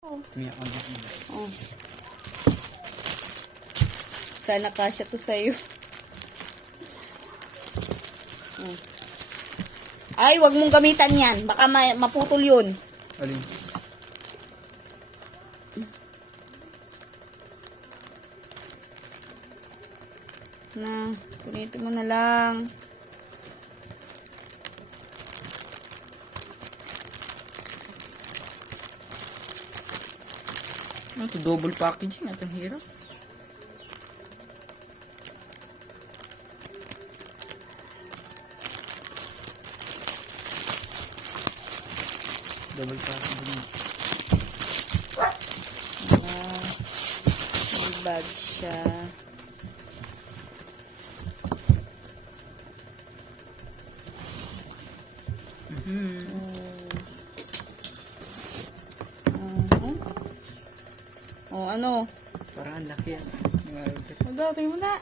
Umiyak bakit. Oh. Sana kasya to sa'yo. Oh. Ay, wag mong gamitan yan. Baka ma- maputol yun. Alin? Na, punitin mo na lang. Ano to? Double packaging at ang hirap. Double packaging. Ah, may bag siya. Mhm. Oh. Oh, ano? Parang ang laki yan. Mga- Magawin mo na.